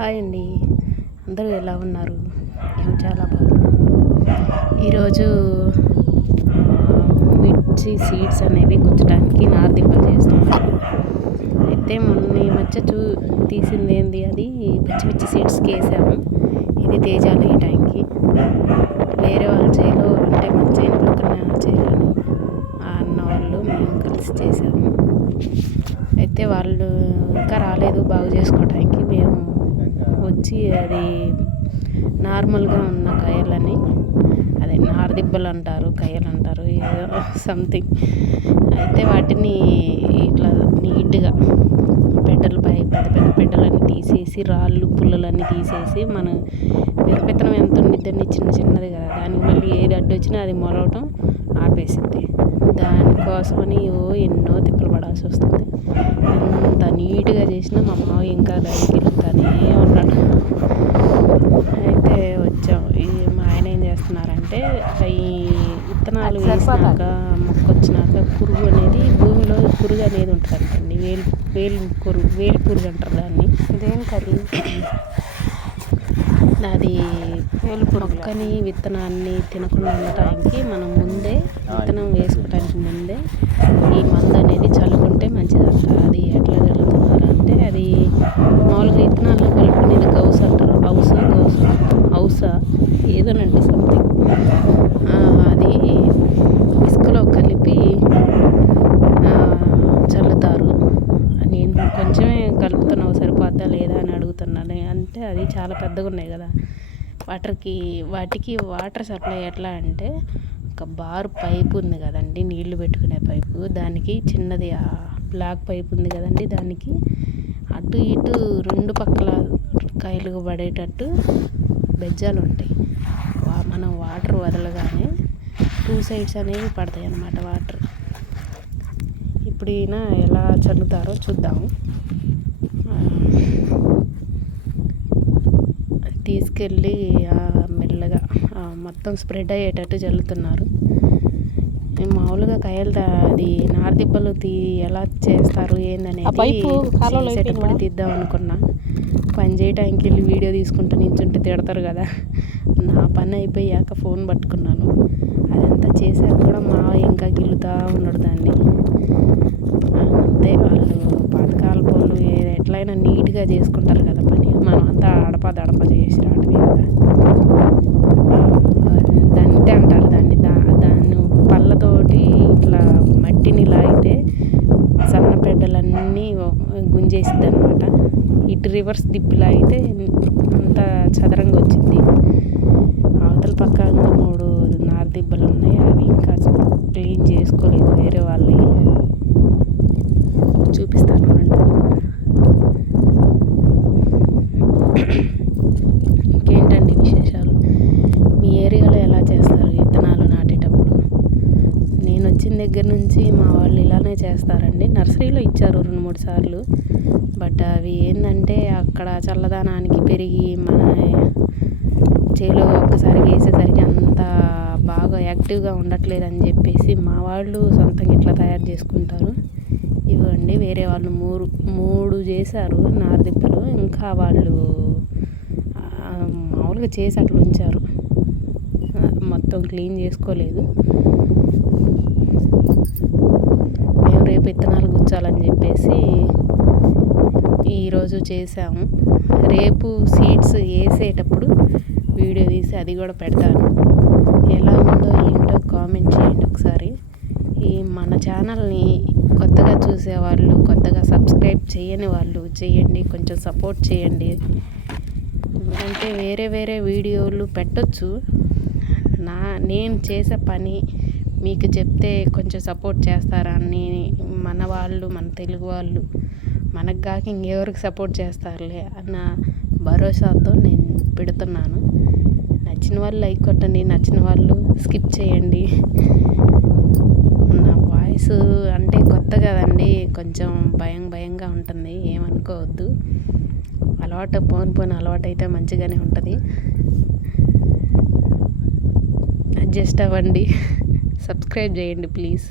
Hi అండి, అందరూ ఎలా ఉన్నారు? మేము చాలా బాగున్నాం. ఈరోజు మిర్చి సీడ్స్ అనేవి గుచ్చడానికి నారదింపలు చేస్తున్నాను. అయితే మొన్న ఈ మధ్య తీసింది ఏంది, అది పచ్చిమిర్చి సీడ్స్కి వేసాము. ఇది తేజాలు ఈ టైంకి వేరే వాళ్ళ చేలో, అంటే మన చేను పక్కన చేయాలని అన్న వాళ్ళు మేము కలిసి చేసాము. అయితే వాళ్ళు ఇంకా రాలేదు బాగు చేసుకోవడానికి. మేము వచ్చి అది నార్మల్గా ఉన్న కాయలని, అదే నారదిబ్బలు అంటారు, కాయలు అంటారు, ఏదో సంథింగ్. అయితే వాటిని ఇట్లా నీట్గా పెద్దలపై పెద్ద పెద్ద పెద్దలన్నీ తీసేసి, రాళ్ళు పుల్లలన్నీ తీసేసి, మన మిరపెత్తనం ఎంత ఉండిద్దండి, చిన్న చిన్నది కదా, దానికి మళ్ళీ ఏది అడ్డు వచ్చినా అది మొలవటం ఆపేసింది. దానికోసమని ఎన్నో తిప్పలు పడాల్సి వస్తుంది. ఎంత నీట్గా చేసినా మా మావ ఇంకా దానికి గెలుగుతానే ఉన్నాడు. అయితే వచ్చాం. మా ఆయన ఏం చేస్తున్నారంటే, ఈ విత్తనాలు వేసినాక మొక్క వచ్చినాక పురుగు అనేది, భూమిలో పురుగు అనేది ఉంటుందంటండి. వేలు పురుగు అంటారు దాన్ని. దేనికది? అది మొక్కని విత్తనాన్ని తినకుండా ఉండటానికి మనం ముందే విత్తనం వేసుకోవడానికి ముందే ఈ మందు అనేది చల్లుకుంటే మంచిదంట. అది ఎట్లా చల్లుతున్నారంటే, అది మామూలుగా విత్తనాల్లో కలుపుకునేది గౌస్ అంటారు, హౌసా ఏదోనండి సంథింగ్. అది ఇసుకలో కలిపి చల్లుతారు. నేను కొంచెమే కలుపుతున్నావు, సరిపోద్దా లేదా అని అడుగుతున్నాను. అంటే అది చాలా పెద్దగా ఉన్నాయి కదా, వాటికి వాటర్ సప్లై ఎట్లా అంటే, ఒక బారు పైపు ఉంది కదండి, నీళ్లు పెట్టుకునే పైపు, దానికి చిన్నది బ్లాక్ పైప్ ఉంది కదండి, దానికి అటు ఇటు రెండు పక్కల కాయలు పడేటట్టు బెజ్జాలు ఉంటాయి. మనం వాటర్ వదలగానే 2 సైడ్స్ అనేవి పడతాయి అన్నమాట వాటర్. ఇప్పుడు ఈయన ఎలా చల్లుతారో చూద్దాము. తీసుకెళ్ళి మెల్లగా మొత్తం స్ప్రెడ్ అయ్యేటట్టు చల్లుతున్నారు. మామూలుగా కాయలు అది నారదిబ్బలు ఎలా చేస్తారు ఏందనేది చేసేటప్పుడు తీద్దాం అనుకున్నా. పని చేయడానికి వెళ్ళి వీడియో తీసుకుంటూ నించుంటే తిడతారు కదా, నా పని అయిపోయాక ఫోన్ పట్టుకున్నాను. అదంతా చేశాక కూడా మా ఇంకా గిల్లుతూ ఉన్నాడు దాన్ని. అంతే, వాళ్ళు పాతకాల వాళ్ళు ఎట్లయినా నీట్గా చేసుకుంటారు కదా పని, మనం అంతా అడప చేసి రావటమే కదా. దంతే అంటారు దాన్ని. దాన్ని పళ్ళతోటి ఇట్లా మట్టిని లాగితే సన్న పెడ్డలన్నీ గుంజేసిద్ది అనమాట. ఇటు రివర్స్ దిప్పి లాగితే అంతా చదరంగా వచ్చింది. అవతల పక్క 3 నారదిబ్బలు ఉన్నాయి, అవి ఇంకా క్లీన్ చేసుకోలేదు. వేరే వాళ్ళని చూపిస్తాను అంటే. ఇంకేంటండి విశేషాలు? మీ ఏరియాలో ఎలా చేస్తారు విత్తనాలు నాటేటప్పుడు? నేను వచ్చిన దగ్గర నుంచి మా వాళ్ళు ఇలానే చేస్తారండి. నర్సరీలో ఇచ్చారు 2-3 సార్లు, బట్ అవి ఏంటంటే అక్కడ చల్లదనానికి పెరిగి మన చేలో ఒక్కసారి వేసేసరికి అంత బాగా యాక్టివ్గా ఉండట్లేదని చెప్పేసి మా వాళ్ళు సొంతంగా ఇట్లా తయారు చేసుకుంటారు. ఇవ్వండి, వేరే వాళ్ళు 3 చేశారు నారదిబ్బలు. ఇంకా వాళ్ళు మామూలుగా చేసి అట్లా ఉంచారు, మొత్తం క్లీన్ చేసుకోలేదు. మేము రేపు విత్తనాలు గుచ్చాలని చెప్పేసి ఈరోజు చేసాము. రేపు సీడ్స్ వేసేటప్పుడు వీడియో తీసి అది కూడా పెడతాను. ఎలా ఉందో ఏంటో కామెంట్ చేయండి ఒకసారి. మన ఛానల్ని కొత్తగా చూసేవాళ్ళు, కొత్తగా సబ్స్క్రైబ్ చేయని వాళ్ళు చేయండి, కొంచెం సపోర్ట్ చేయండి. అంటే వేరే వీడియోలు పెట్టొచ్చు, నేను చేసే పని మీకు చెప్తే కొంచెం సపోర్ట్ చేస్తారా అని. మన వాళ్ళు, మన తెలుగు వాళ్ళు మనకు కాక ఇంకెవరికి సపోర్ట్ చేస్తారులే అన్న భరోసాతో నేను పెడుతున్నాను. నచ్చిన వాళ్ళు లైక్ కొట్టండి, నచ్చిన వాళ్ళు స్కిప్ చేయండి. నా వాయిస్ అంటే కొత్త కదండి, కొంచెం భయంగా ఉంటుంది, ఏమనుకోవద్దు. పోను అలవాటు అయితే మంచిగానే ఉంటుంది. అడ్జస్ట్ అవ్వండి, సబ్స్క్రైబ్ చేయండి ప్లీజ్.